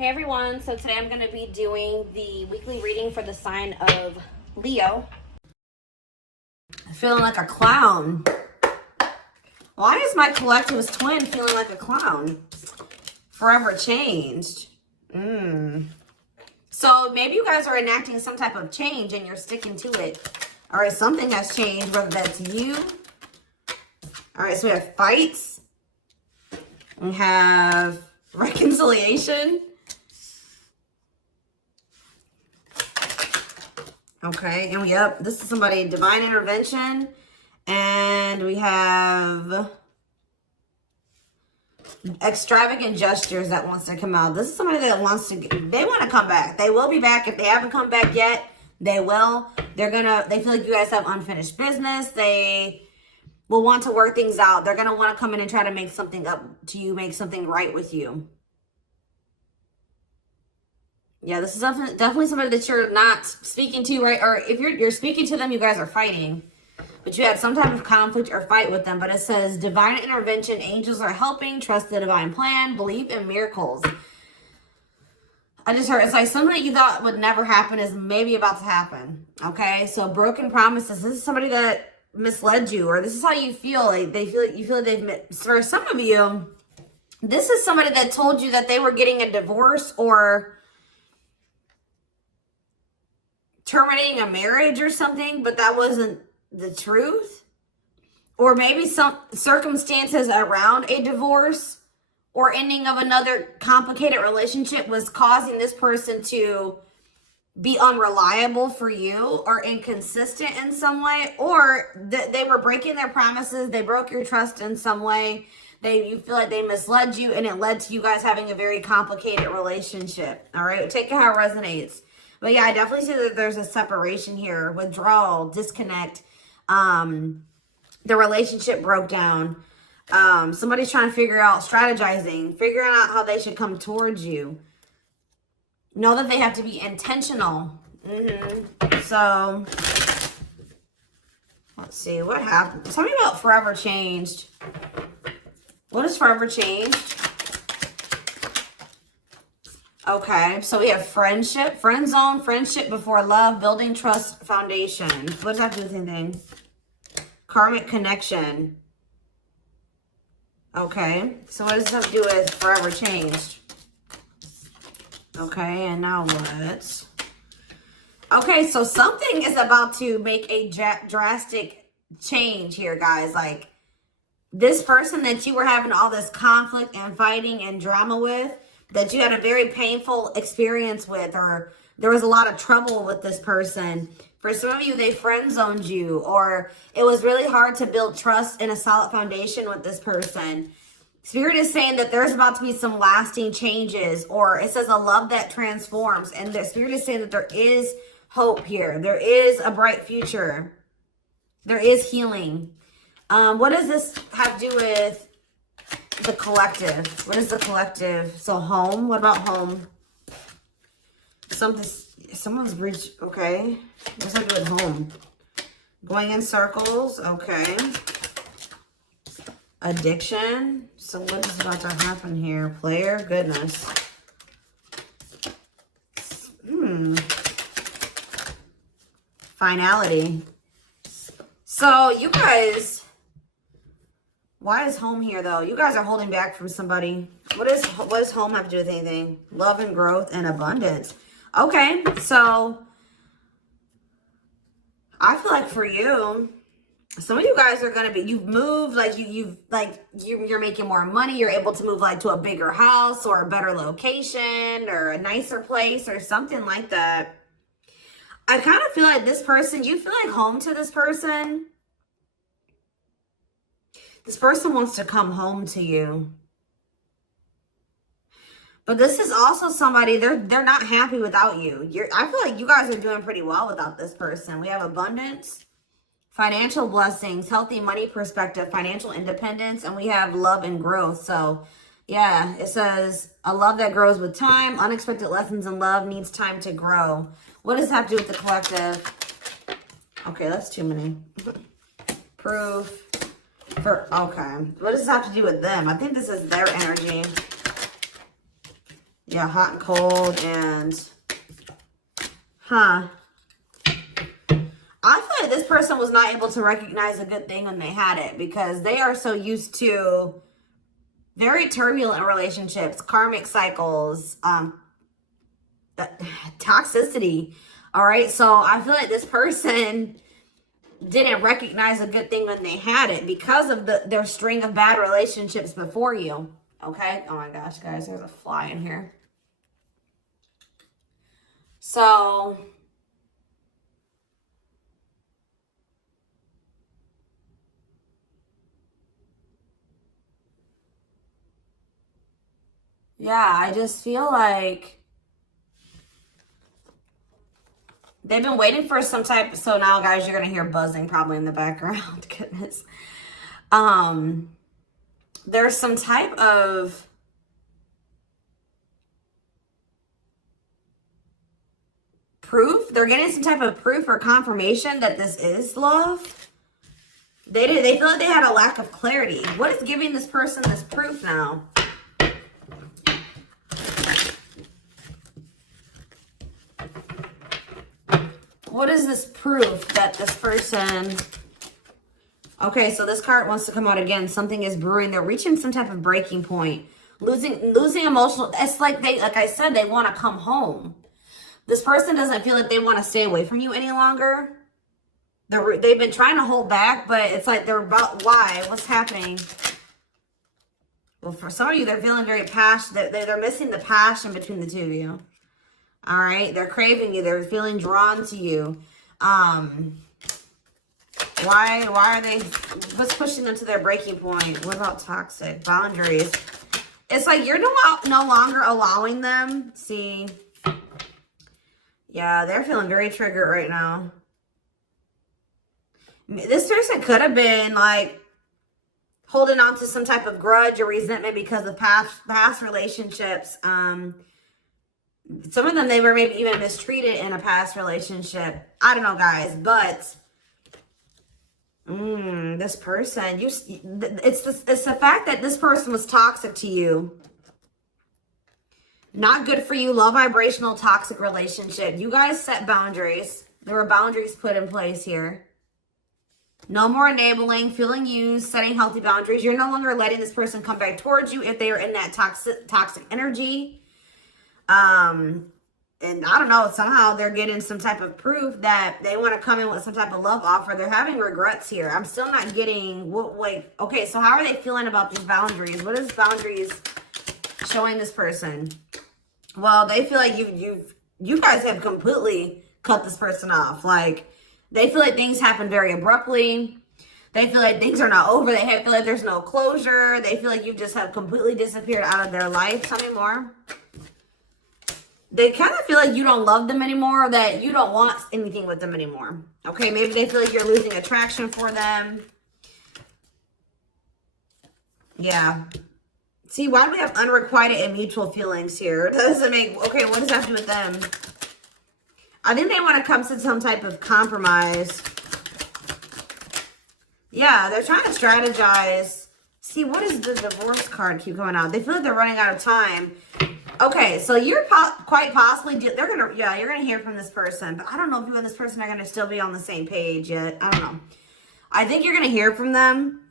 Hey everyone, so today I'm going to be doing the weekly reading for the sign of Leo. Feeling like a clown. Why is my collective's twin feeling like a clown? Forever changed. So maybe you guys are enacting some type of change and you're sticking to it. All right, something has changed, whether that's you. All right, so we have fights. We have reconciliation. Okay, and this is somebody, divine intervention. And we have extravagant gestures that wants to come out. This is somebody that wants to, they want to come back. They will be back. If they haven't come back yet, they will. They feel like you guys have unfinished business. They will want to work things out. They're going to want to come in and try to make something up to you, make something right with you. Yeah, this is definitely somebody that you're not speaking to, right? Or if you're speaking to them, you guys are fighting. But you had some type of conflict or fight with them. But it says, divine intervention, angels are helping, trust the divine plan, believe in miracles. I just heard, it's like something that you thought would never happen is maybe about to happen. Okay, so broken promises. This is somebody that misled you, or this is how you feel. Like you feel like they've, for some of you, this is somebody that told you that they were getting a divorce or terminating a marriage or something, but that wasn't the truth. Or maybe some circumstances around a divorce or ending of another complicated relationship was causing this person to be unreliable for you or inconsistent in some way, or they were breaking their promises. They broke your trust in some way. You feel like they misled you, and it led to you guys having a very complicated relationship. All right, take it how it resonates. But yeah, I definitely see that there's a separation here, withdrawal, disconnect. The relationship broke down. Somebody's trying to figure out, strategizing, figuring out how they should come towards you. Know that they have to be intentional. So, let's see, what happened? Tell me about forever changed. What is forever changed? Okay, so we have friendship, friend zone, friendship before love, building trust, foundation. What does that do with anything? Karmic connection. Okay, so what does this have to do with forever changed? Okay, and now what? Okay, so something is about to make a drastic change here, guys. Like, this person that you were having all this conflict and fighting and drama with, that you had a very painful experience with, or there was a lot of trouble with this person. For some of you, they friend zoned you, or it was really hard to build trust and a solid foundation with this person. Spirit is saying that there's about to be some lasting changes, or it says a love that transforms. And the Spirit is saying that there is hope here. There is a bright future. There is healing. What does this have to do with the collective? What is the collective? So home. What about home? Someone's reached. Okay. What's that do with home? Going in circles. Okay. Addiction. So what is about to happen here? Player. Goodness. Finality. So you guys, why is home here though? You guys are holding back from somebody. What does home have to do with anything? Love and growth and abundance. Okay, so I feel like for you, some of you guys are gonna be, you've moved, like you're making more money. You're able to move like to a bigger house or a better location or a nicer place or something like that. I kind of feel like this person, you feel like home to this person. This person wants to come home to you. But this is also somebody, they're not happy without you. I feel like you guys are doing pretty well without this person. We have abundance, financial blessings, healthy money perspective, financial independence, and we have love and growth. So yeah, it says a love that grows with time. Unexpected lessons in love needs time to grow. What does that have to do with the collective? Okay, that's too many. Proof. Okay. What does this have to do with them? I think this is their energy. Yeah, hot and cold and... Huh. I feel like this person was not able to recognize a good thing when they had it because they are so used to very turbulent relationships, karmic cycles, toxicity. All right. So I feel like this person didn't recognize a good thing when they had it because of their string of bad relationships before you. Okay. Oh my gosh, guys, there's a fly in here. So yeah, I just feel like they've been waiting for some type. So now, guys, you're going to hear buzzing probably in the background. Goodness. There's some type of proof. They're getting some type of proof or confirmation that this is love. They feel like they had a lack of clarity. What is giving this person this proof now? What is this proof that this person... Okay, so this card wants to come out again. Something is brewing. They're reaching some type of breaking point. Losing emotional... It's like I said, they want to come home. This person doesn't feel like they want to stay away from you any longer. They've been trying to hold back, but it's like they're about... Why? What's happening? Well, for some of you, they're feeling very passionate. They're missing the passion between the two of you. All right, they're craving you. They're feeling drawn to you. Why are they? What's pushing them to their breaking point? What about toxic boundaries? It's like you're no longer allowing them. See, yeah, they're feeling very triggered right now. This person could have been like holding on to some type of grudge or resentment because of past relationships. Some of them, they were maybe even mistreated in a past relationship. I don't know, guys, but this person, it's the fact that this person was toxic to you. Not good for you, low vibrational, toxic relationship. You guys set boundaries. There were boundaries put in place here. No more enabling, feeling used, setting healthy boundaries. You're no longer letting this person come back towards you if they are in that toxic energy. And I don't know, somehow they're getting some type of proof that they want to come in with some type of love offer. They're having regrets here. I'm still not getting okay, so how are they feeling about these boundaries? What is boundaries showing this person? Well, they feel like you guys have completely cut this person off. Like, they feel like things happen very abruptly. They feel like things are not over. They feel like there's no closure. They feel like you just have completely disappeared out of their life. Tell me more. They kind of feel like you don't love them anymore, or that you don't want anything with them anymore. Okay, maybe they feel like you're losing attraction for them. Yeah. See, why do we have unrequited and mutual feelings here? It doesn't make... Okay, what does that have to do with them? I think they want to come to some type of compromise. Yeah, they're trying to strategize. See, what is the divorce card keep going out? They feel like they're running out of time. Okay, so you're quite possibly, you're gonna hear from this person, but I don't know if you and this person are gonna still be on the same page yet. I don't know. I think you're gonna hear from them.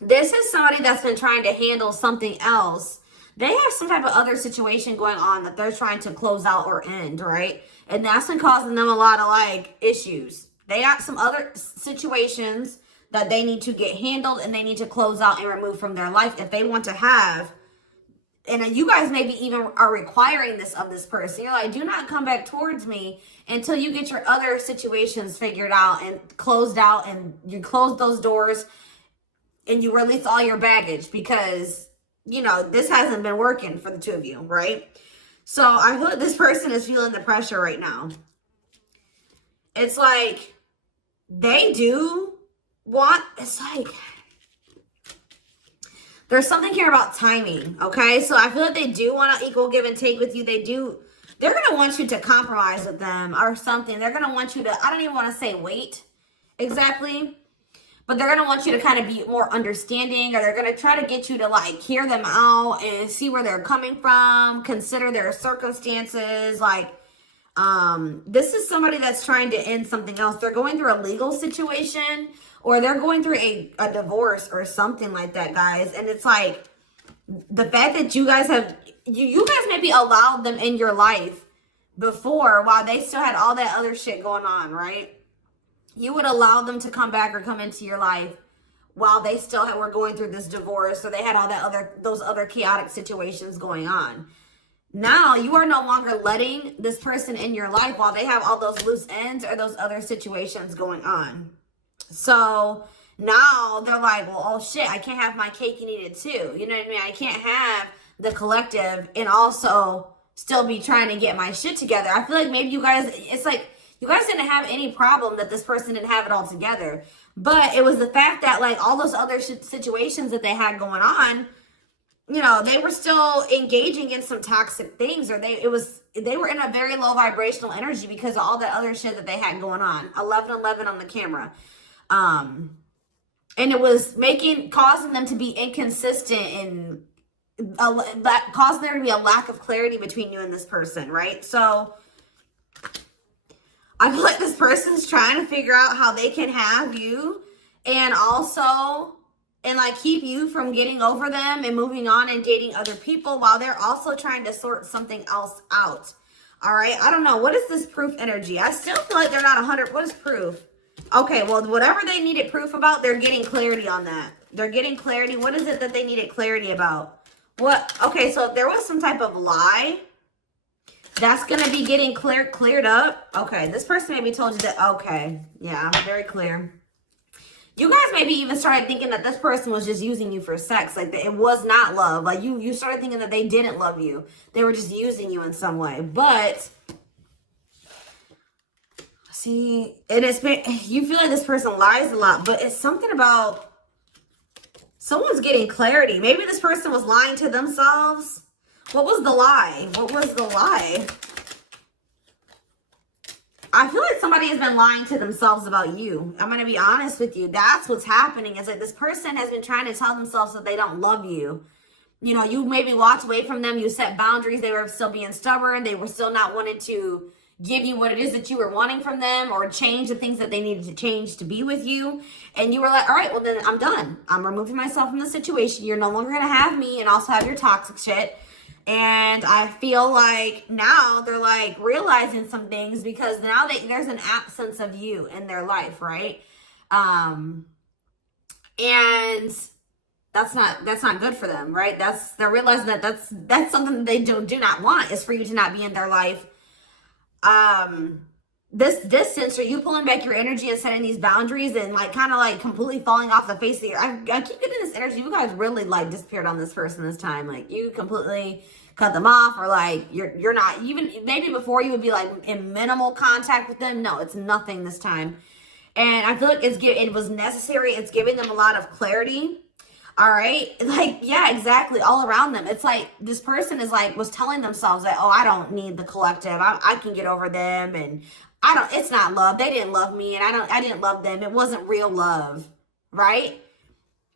This is somebody that's been trying to handle something else. They have some type of other situation going on that they're trying to close out or end, right? And that's been causing them a lot of like issues. They have some other situations that they need to get handled and they need to close out and remove from their life if they want to have. And you guys maybe even are requiring this of this person. You're like, do not come back towards me until you get your other situations figured out and closed out, and you close those doors and you release all your baggage, because, you know, this hasn't been working for the two of you, right? So I feel like this person is feeling the pressure right now. It's like they do want, it's like... There's something here about timing, okay? So I feel like they do want to equal give and take with you. They're going to want you to compromise with them or something. They're going to want you to, I don't even want to say wait exactly, but they're going to want you to kind of be more understanding, or they're going to try to get you to like hear them out and see where they're coming from, consider their circumstances. Like, this is somebody that's trying to end something else. They're going through a legal situation, or they're going through a divorce or something like that, guys. And it's like, the fact that you guys have, you guys maybe allowed them in your life before while they still had all that other shit going on, right? You would allow them to come back or come into your life while they still were going through this divorce, or they had all that those other chaotic situations going on. Now you are no longer letting this person in your life while they have all those loose ends or those other situations going on. So now they're like, well, oh shit, I can't have my cake and eat it too. You know what I mean? I can't have the collective and also still be trying to get my shit together. I feel like maybe you guys, it's like, you guys didn't have any problem that this person didn't have it all together. But it was the fact that like all those other situations that they had going on, you know, they were still engaging in some toxic things, or they were in a very low vibrational energy because of all that other shit that they had going on. 1111 on the camera. And it was causing them to be inconsistent and causing there to be a lack of clarity between you and this person, right? So I feel like this person's trying to figure out how they can have you and also, and like keep you from getting over them and moving on and dating other people while they're also trying to sort something else out. All right. I don't know. What is this proof energy? I still feel like they're not 100. What is proof? Okay. Well, whatever they needed proof about, they're getting clarity on that. They're getting clarity. What is it that they needed clarity about? What? Okay. So if there was some type of lie, that's going to be getting cleared up. Okay. This person maybe told you that. Okay. Yeah. Very clear. You guys maybe even started thinking that this person was just using you for sex. Like, it was not love. Like, you started thinking that they didn't love you. They were just using you in some way. But, see, you feel like this person lies a lot. But it's something about someone's getting clarity. Maybe this person was lying to themselves. What was the lie? What was the lie? I feel like somebody has been lying to themselves about you. I'm going to be honest with you. That's what's happening. It's like this person has been trying to tell themselves that they don't love you. You know, you maybe walked away from them. You set boundaries. They were still being stubborn. They were still not wanting to give you what it is that you were wanting from them, or change the things that they needed to change to be with you. And you were like, all right, well then I'm done. I'm removing myself from the situation. You're no longer going to have me and also have your toxic shit. And I feel like now they're like realizing some things because now there's an absence of you in their life, right? And that's not good for them, right? They're realizing that that's something that they do not want, is for you to not be in their life. This distance, or you pulling back your energy and setting these boundaries and like kind of like completely falling off the face of the earth. I keep getting this energy. You guys really like disappeared on this person this time. Like, you completely cut them off, or like you're not even, maybe before you would be like in minimal contact with them. No, it's nothing this time. And I feel like it was necessary. It's giving them a lot of clarity. All right. Like, yeah, exactly. All around them. It's like this person was telling themselves that, oh, I don't need the collective. I can get over them. And it's not love. They didn't love me. And I didn't love them. It wasn't real love. Right.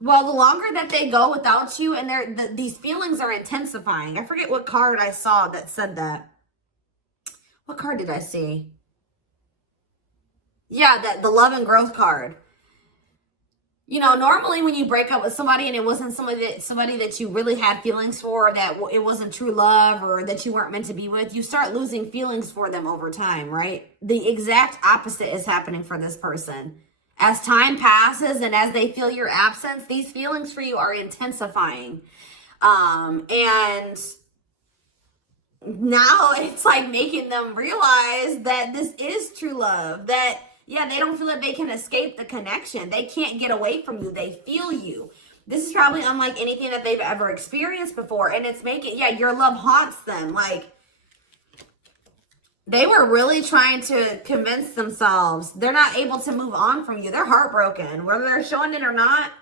Well, the longer that they go without you, and these feelings are intensifying. I forget what card I saw that said that. What card did I see? Yeah, the love and growth card. You know, normally when you break up with somebody and it wasn't somebody that you really had feelings for, that it wasn't true love, or that you weren't meant to be with, you start losing feelings for them over time, right? The exact opposite is happening for this person. As time passes and as they feel your absence, these feelings for you are intensifying. And now it's like making them realize that this is true love. That, yeah, they don't feel like they can escape the connection. They can't get away from you. They feel you. This is probably unlike anything that they've ever experienced before. And it's your love haunts them. Like, they were really trying to convince themselves they're not able to move on from you. They're heartbroken. Whether they're showing it or not,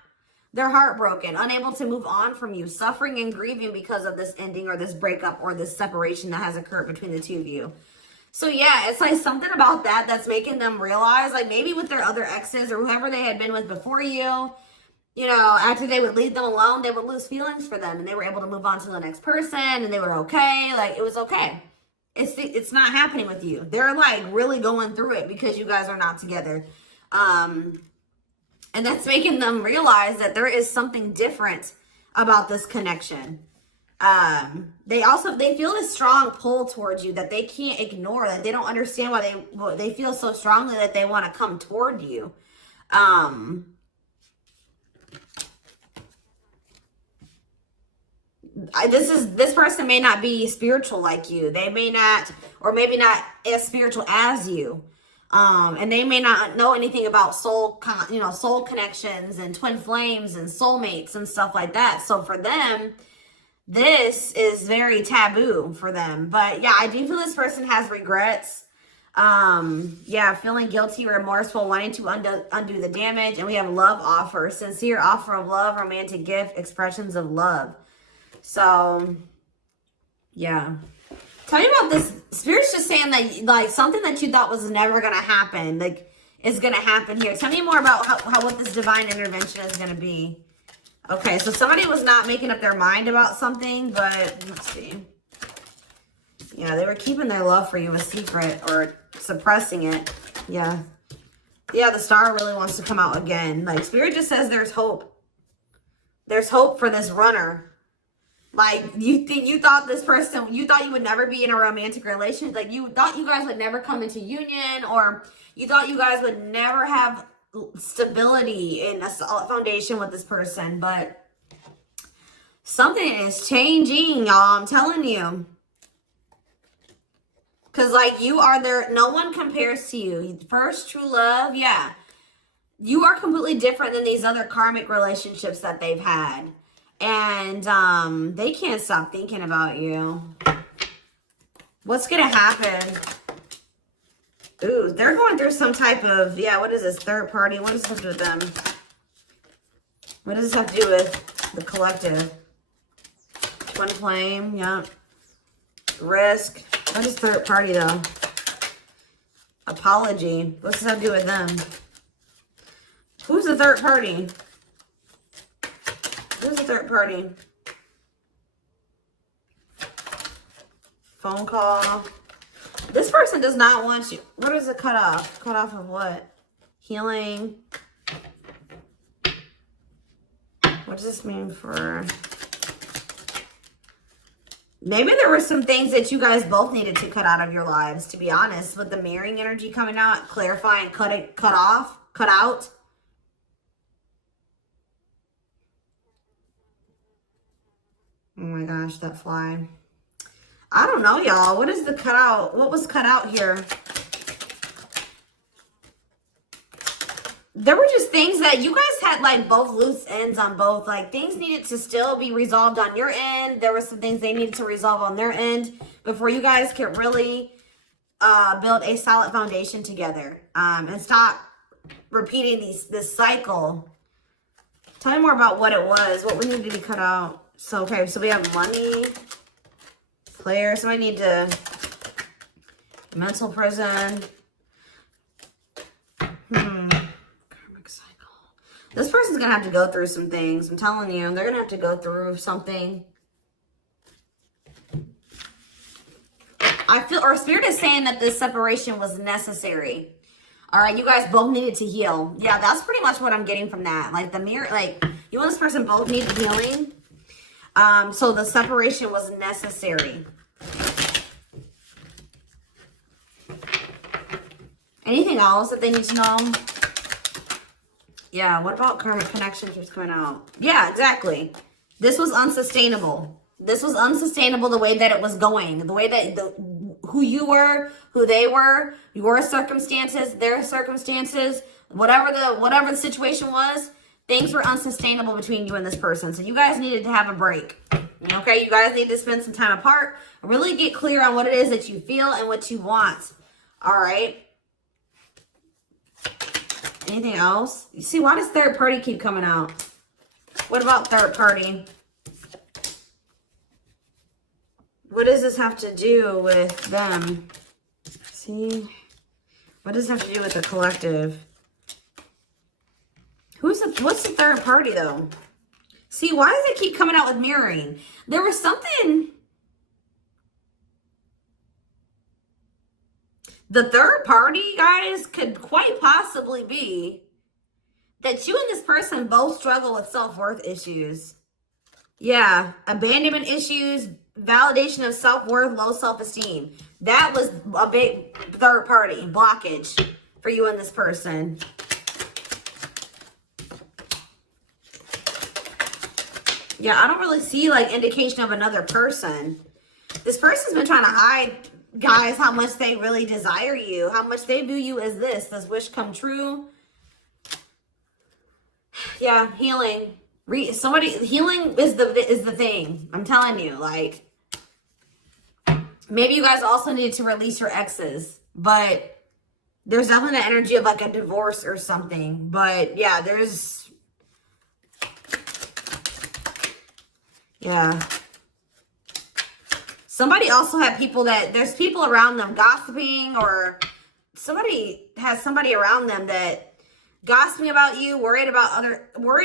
they're heartbroken, unable to move on from you, suffering and grieving because of this ending or this breakup or this separation that has occurred between the two of you. So yeah, it's like something about that that's making them realize, like maybe with their other exes or whoever they had been with before you know, after they would leave them alone, they would lose feelings for them and they were able to move on to the next person and they were okay. Like, it was okay. It's not happening with you. They're like really going through it because you guys are not together. And that's making them realize that there is something different about this connection. They feel this strong pull towards you that they can't ignore, that they don't understand why they feel so strongly that they want to come toward you. This person may not be spiritual like you. They may not, or maybe not as spiritual as you. And they may not know anything about soul connections and twin flames and soulmates and stuff like that. So for them, this is very taboo for them. But yeah, I do feel this person has regrets. Yeah, feeling guilty, remorseful, wanting to undo the damage. And we have love offer, sincere offer of love, romantic gift, expressions of love. So, yeah. Tell me about this. Spirit's just saying that, like, something that you thought was never going to happen, like, is going to happen here. Tell me more about what this divine intervention is going to be. Okay, so somebody was not making up their mind about something, but let's see. Yeah, they were keeping their love for you a secret or suppressing it. Yeah. Yeah, the star really wants to come out again. Like, Spirit just says there's hope. There's hope for this runner. Like, you thought this person, you thought you would never be in a romantic relationship. Like, you thought you guys would never come into union, or you thought you guys would never have stability in a solid foundation with this person. But something is changing, y'all. I'm telling you. Because, like, you are there. No one compares to you. First true love, yeah. You are completely different than these other karmic relationships that they've had. And they can't stop thinking about you. What's going to happen? Ooh, they're going through some type of, yeah, what is this? Third party? What does this have to do with them? What does this have to do with the collective? Twin flame, yeah. Risk. What is third party, though? Apology. What's this have to do with them? Who's the third party? Who's the third party? Phone call. This person does not want you. What is it cut off? Cut off of what? Healing. What does this mean for... Maybe there were some things that you guys both needed to cut out of your lives, to be honest. With the mirroring energy coming out, clarifying, cut out. Oh my gosh, that fly. I don't know, y'all. What is the cutout? What was cut out here? There were just things that you guys had, like, both loose ends on both. Like, things needed to still be resolved on your end. There were some things they needed to resolve on their end before you guys could really build a solid foundation together. And stop repeating this cycle. Tell me more about what it was. What we needed to be cut out. So, okay, so we have money, player. So I need to, mental prison. Karmic cycle. This person's going to have to go through some things. I'm telling you, they're going to have to go through something. I feel, or Spirit is saying that this separation was necessary. All right, you guys both needed to heal. Yeah, that's pretty much what I'm getting from that. Like, the mirror, like, you and this person both needed healing. So the separation was necessary. Anything else that they need to know? Yeah, what about karmic connection keeps coming out? Yeah, exactly. This was unsustainable. This was unsustainable the way that it was going. The way that who you were, who they were, your circumstances, their circumstances, whatever the situation was. Things were unsustainable between you and this person. So you guys needed to have a break. Okay? You guys need to spend some time apart. Really get clear on what it is that you feel and what you want. All right? Anything else? You see, why does third party keep coming out? What about third party? What does this have to do with them? See? What does it have to do with the collective? What's the third party, though? See, why does it keep coming out with mirroring? There was something... The third party, guys, could quite possibly be that you and this person both struggle with self-worth issues. Yeah, abandonment issues, validation of self-worth, low self-esteem. That was a big third party blockage for you and this person. Yeah, I don't really see like indication of another person. This person's been trying to hide, guys, how much they really desire you, how much they view you as this. Does wish come true? Yeah, healing. Healing is the thing. I'm telling you, like, maybe you guys also need to release your exes, but there's definitely that energy of like a divorce or something. But yeah, yeah. Somebody also had there's people around them gossiping, or somebody has somebody around them that gossiping about you, worried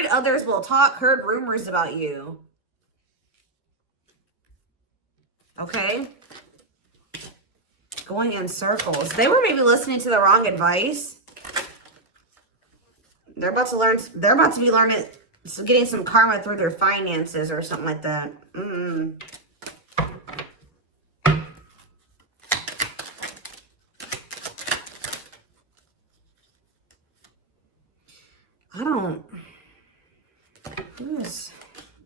others will talk, heard rumors about you. Okay. Going in circles. They were maybe listening to the wrong advice. They're about to be learning, getting some karma through their finances or something like that.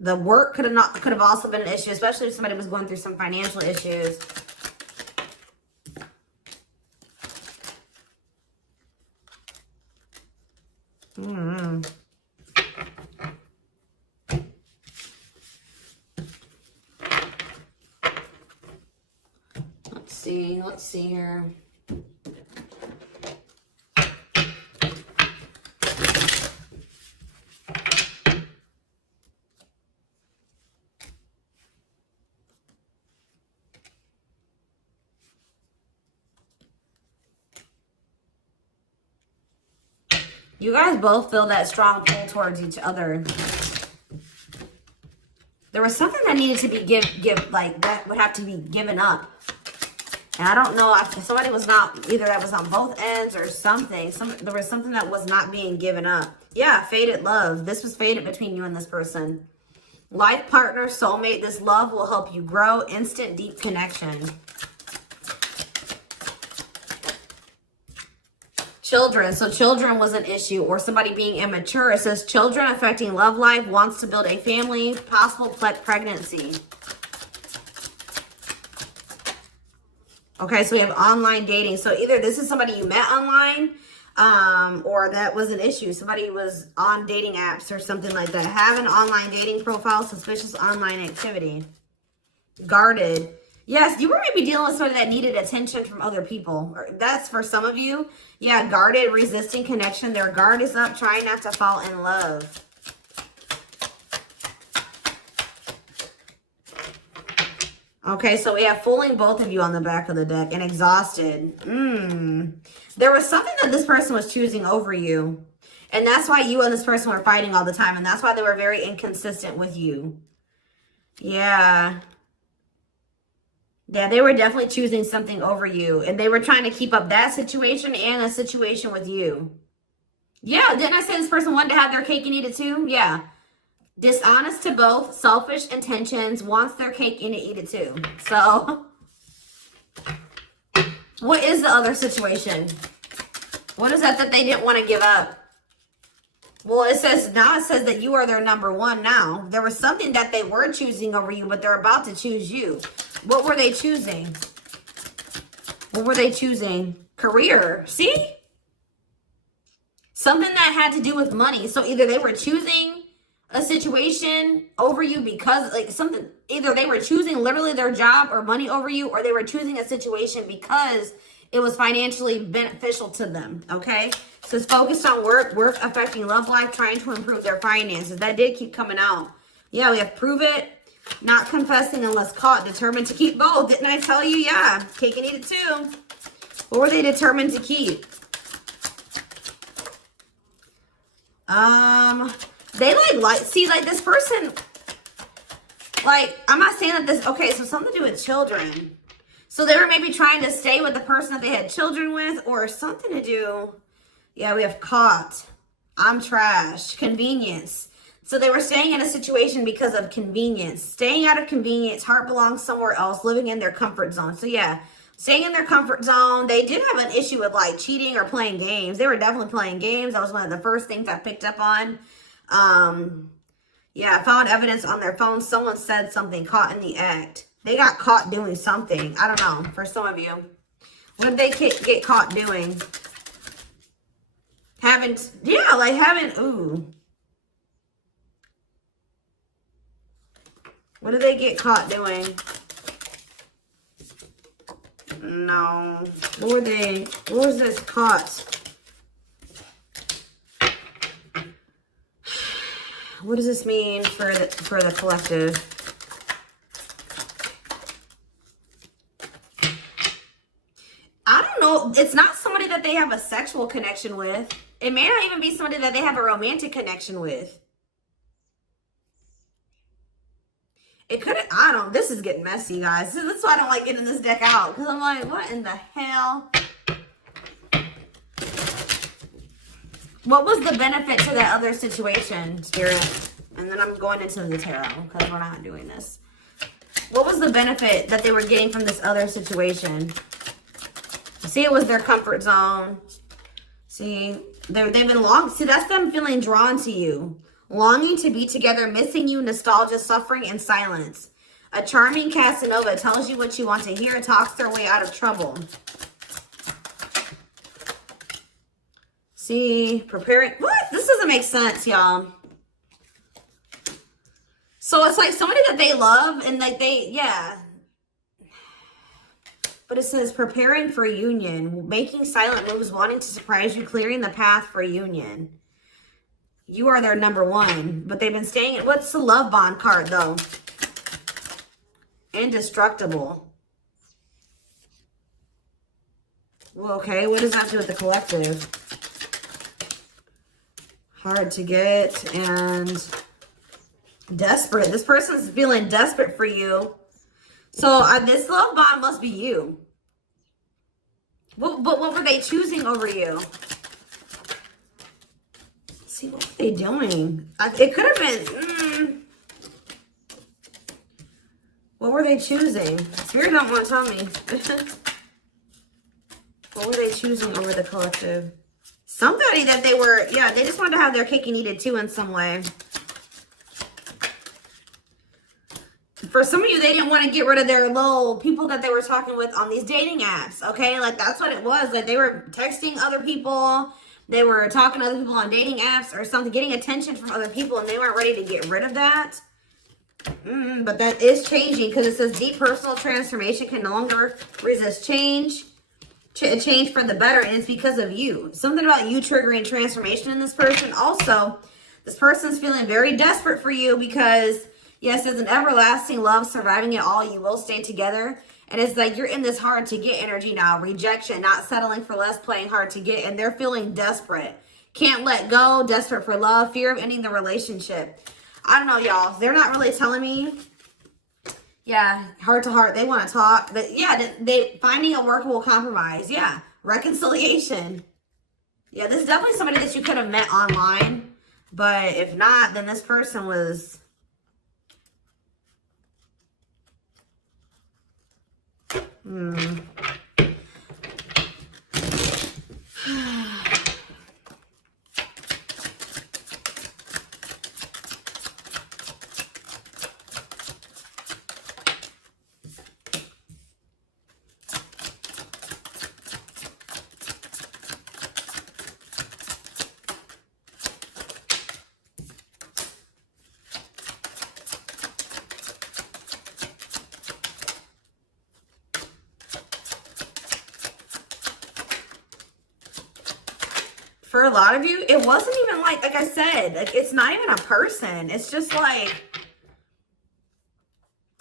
The work could have also been an issue, especially if somebody was going through some financial issues. Let's see here. You guys both feel that strong pull towards each other. There was something that needed to be that would have to be given up. And I don't know if somebody was not, either that was on both ends or something. There was something that was not being given up. Yeah, fated love. This was fated between you and this person. Life partner, soulmate. This love will help you grow. Instant, deep connection. Children. So children was an issue, or somebody being immature. It says children affecting love life, wants to build a family, possible pregnancy. Okay, so we have online dating. So either this is somebody you met online, or that was an issue. Somebody was on dating apps or something like that. Have an online dating profile, suspicious online activity. Guarded. Yes, you were maybe dealing with somebody that needed attention from other people. That's for some of you. Yeah, guarded, resisting connection. Their guard is up, trying not to fall in love. Okay, so we have fooling both of you on the back of the deck and exhausted. There was something that this person was choosing over you. And that's why you and this person were fighting all the time. And that's why they were very inconsistent with you. Yeah. Yeah, they were definitely choosing something over you. And they were trying to keep up that situation and a situation with you. Yeah, didn't I say this person wanted to have their cake and eat it too? Yeah. Dishonest to both, selfish intentions, wants their cake and to eat it too. So, what is the other situation? What is that they didn't want to give up? Well, it says that you are their number one now. There was something that they were choosing over you, but they're about to choose you. What were they choosing? What were they choosing? Career. See? Something that had to do with money. So either they were choosing a situation over you because either they were choosing literally their job or money over you, or they were choosing a situation because it was financially beneficial to them. Okay, so it's focused on work affecting love life, trying to improve their finances. That did keep coming out. Yeah, we have prove it, not confessing unless caught, determined to keep both. Didn't I tell you? Yeah, cake and eat it too. What were they determined to keep? They see, like this person, like, I'm not saying that this, okay, so something to do with children. So they were maybe trying to stay with the person that they had children with, or something to do, yeah, we have caught, I'm trash, convenience. So they were staying in a situation because of convenience. Staying out of convenience, heart belongs somewhere else, living in their comfort zone. So yeah, staying in their comfort zone. They did have an issue with like cheating or playing games. They were definitely playing games. That was one of the first things I picked up on. Yeah, I found evidence on their phone. Someone said something, caught in the act. They got caught doing something. I don't know, for some of you. What did they get caught doing? Ooh. What did they get caught doing? No. What was this caught? What does this mean for the collective? I don't know. It's not somebody that they have a sexual connection with. It may not even be somebody that they have a romantic connection with. It could have, I don't, this is getting messy, guys. That's why I don't like getting this deck out. Because I'm like, what in the hell? What was the benefit to that other situation, Spirit? And then I'm going into the tarot because we're not doing this. What was the benefit that they were getting from this other situation? See, it was their comfort zone. See, they've been long. See, that's them feeling drawn to you. Longing to be together, missing you, nostalgia, suffering, and silence. A charming Casanova tells you what you want to hear, talks their way out of trouble. See, preparing. What? This doesn't make sense, y'all. So it's like somebody that they love and like yeah. But it says preparing for union, making silent moves, wanting to surprise you, clearing the path for union. You are their number one, but they've been staying. What's the love bond card though? Indestructible. Well, okay, what does that do with the collective? Hard to get and desperate. This person's feeling desperate for you. So this love bond must be you. But what were they choosing over you? See, what were they doing? It could have been... What were they choosing? Spirit don't want to tell me. What were they choosing over the collective? Somebody that they were... Yeah, they just wanted to have their cake and eat it too in some way. For some of you, they didn't want to get rid of their little people that they were talking with on these dating apps, okay? Like, that's what it was. Like, they were texting other people. They were talking to other people on dating apps or something, getting attention from other people, and they weren't ready to get rid of that. But that is changing because it says deep personal transformation can no longer resist change. Change for the better, and it's because of you. Something about you triggering transformation in this person. Also, this person's feeling very desperate for you because... Yes, it's an everlasting love, surviving it all. You will stay together. And it's like you're in this hard to get energy now. Rejection, not settling for less, playing hard to get. And they're feeling desperate. Can't let go, desperate for love, fear of ending the relationship. I don't know, y'all. They're not really telling me. Yeah, heart to heart. They want to talk. But yeah, they finding a workable compromise. Yeah, reconciliation. Yeah, this is definitely somebody that you could have met online. But if not, then this person was... For a lot of you, it wasn't even like I said, like it's not even a person. It's just like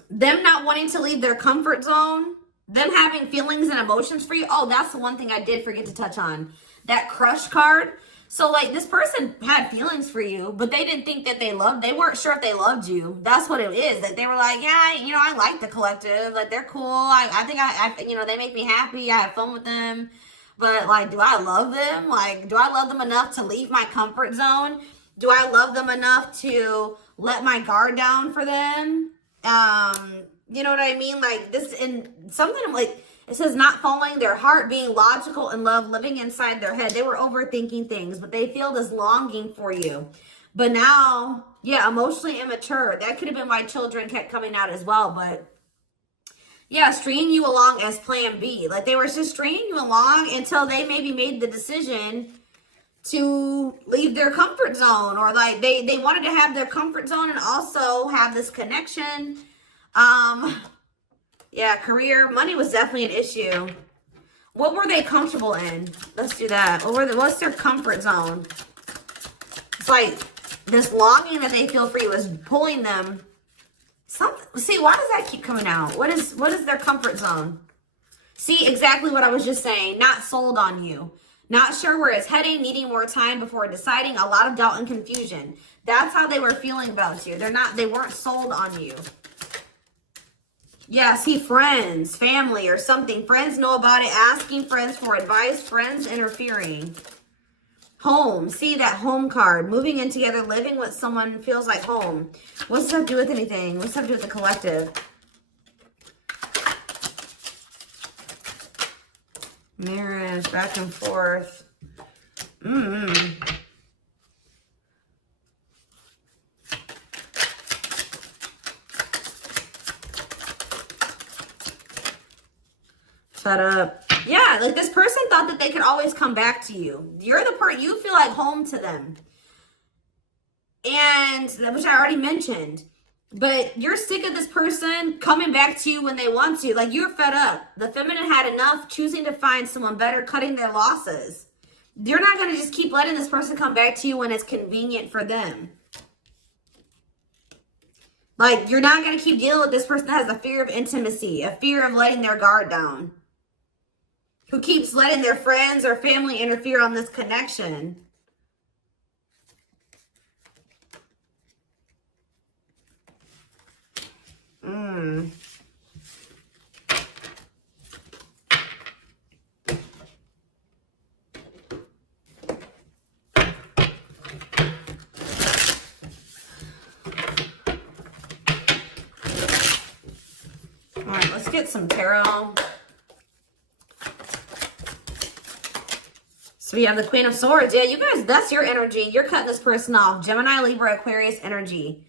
them not wanting to leave their comfort zone them having feelings and emotions for you. Oh, that's the one thing I did forget to touch on. That crush card. So, like, this person had feelings for you, but they didn't think that they weren't sure if they loved you. That's what it is. That they were like, yeah, you know, I like the collective. Like, they're cool. I think you know, they make me happy. I have fun with them. But, like, do I love them? Like, do I love them enough to leave my comfort zone? Do I love them enough to let my guard down for them? You know what I mean? Like, this, and something like, it says not following their heart, being logical in love, living inside their head. They were overthinking things, but they feel this longing for you. But now, yeah, emotionally immature. That could have been why children kept coming out as well. But yeah, stringing you along as plan B. Like, they were just stringing you along until they maybe made the decision to leave their comfort zone. Or like they wanted to have their comfort zone and also have this connection. Yeah, career, money was definitely an issue. What were they comfortable in? Let's do that. What's their comfort zone? It's like this longing that they feel for you is pulling them. See, why does that keep coming out? What is their comfort zone? See, exactly what I was just saying. Not sold on you. Not sure where it's heading, needing more time before deciding, a lot of doubt and confusion. That's how they were feeling about you. They weren't sold on you. Yeah, see, friends, family, or something. Friends know about it, asking friends for advice, friends interfering. Home, see that home card. Moving in together, living with someone feels like home. What's that do with anything? What's that do with the collective? Marriage, back and forth. Fed up. Yeah, like this person thought that they could always come back to you. You're the person, you feel like home to them. And, which I already mentioned. But you're sick of this person coming back to you when they want to. Like, you're fed up. The feminine had enough, choosing to find someone better, cutting their losses. You're not going to just keep letting this person come back to you when it's convenient for them. Like, you're not going to keep dealing with this person that has a fear of intimacy, a fear of letting their guard down, who keeps letting their friends or family interfere on this connection. All right, let's get some tarot. So we have the Queen of Swords. Yeah, you guys, that's your energy. You're cutting this person off. Gemini, Libra, Aquarius energy.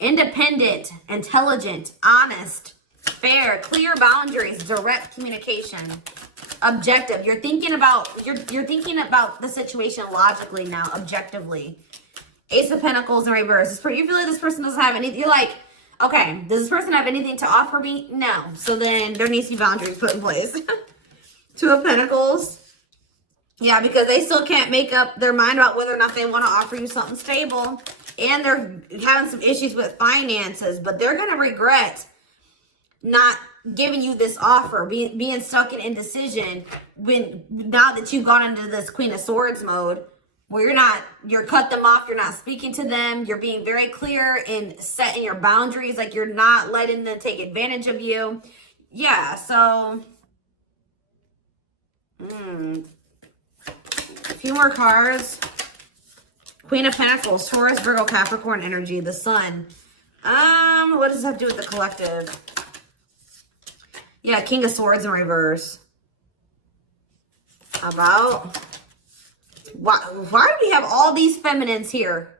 Independent, intelligent, honest, fair, clear boundaries, direct communication, objective. You're thinking about the situation logically now, objectively. Ace of Pentacles in reverse. You feel like this person doesn't have anything. You're like, okay, does this person have anything to offer me? No. So then there needs to be boundaries put in place. Two of Pentacles. Yeah, because they still can't make up their mind about whether or not they want to offer you something stable. And they're having some issues with finances. But they're going to regret not giving you this offer, being stuck in indecision now that you've gone into this Queen of Swords mode, where you're cut them off, you're not speaking to them, you're being very clear in setting your boundaries, like you're not letting them take advantage of you. Yeah, so a few more cards. Queen of Pentacles, Taurus, Virgo, Capricorn energy, the Sun. What does that have to do with the collective? Yeah, King of Swords in reverse. About why do we have all these feminines here?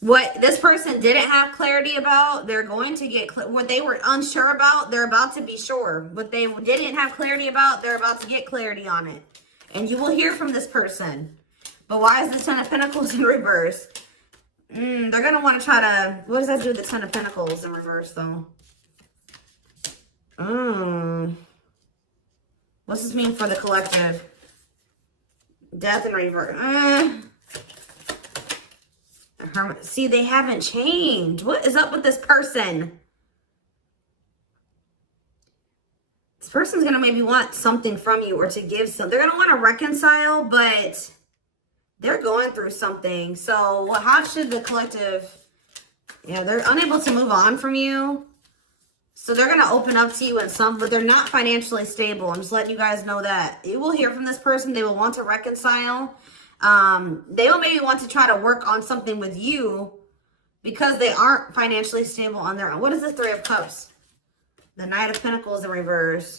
What this person didn't have clarity about, they're going to get what they were unsure about, they're about to be sure. What they didn't have clarity about, they're about to get clarity on it. And you will hear from this person. But why is the Ten of Pentacles in reverse? They're going to want to try to... What does that do with the Ten of Pentacles in reverse, though? What's this mean for the collective? Death in reverse. See, they haven't changed. What is up with this person? This person's going to maybe want something from you or to give some. They're going to want to reconcile, but they're going through something. So how should the collective... Yeah, they're unable to move on from you. So they're going to open up to you in some, but they're not financially stable. I'm just letting you guys know that. You will hear from this person. They will want to reconcile. They will maybe want to try to work on something with you because they aren't financially stable on their own. What is the Three of Cups? The Knight of Pentacles in reverse.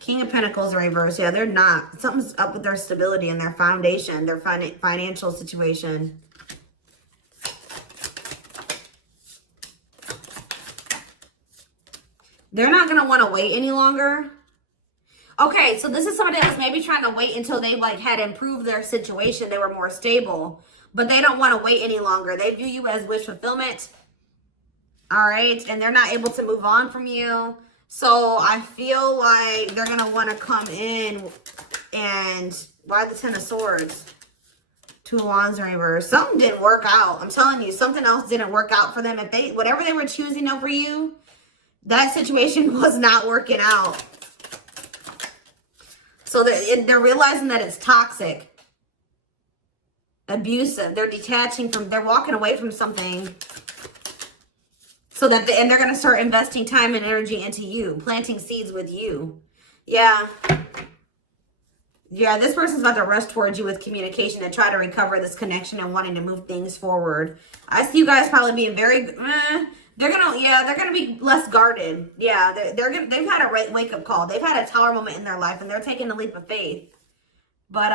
King of Pentacles in reverse. Yeah, they're not. Something's up with their stability and their foundation, their financial situation. They're not going to want to wait any longer. Okay, so this is somebody that was maybe trying to wait until they like had improved their situation. They were more stable, but they don't want to wait any longer. They view you as wish fulfillment. All right, and they're not able to move on from you. So I feel like they're going to want to come in and... Why the Ten of Swords? Two of Wands in reverse. Something didn't work out. I'm telling you, something else didn't work out for them. If they, whatever they were choosing over you, that situation was not working out. So they're realizing that it's toxic, abusive. They're detaching from, they're walking away from something. So that, and they're going to start investing time and energy into you, planting seeds with you. Yeah. Yeah, this person's about to rush towards you with communication and try to recover this connection and wanting to move things forward. I see you guys probably being very, they're gonna be less guarded. Yeah, they've had a wake up call. They've had a tower moment in their life and they're taking the leap of faith. But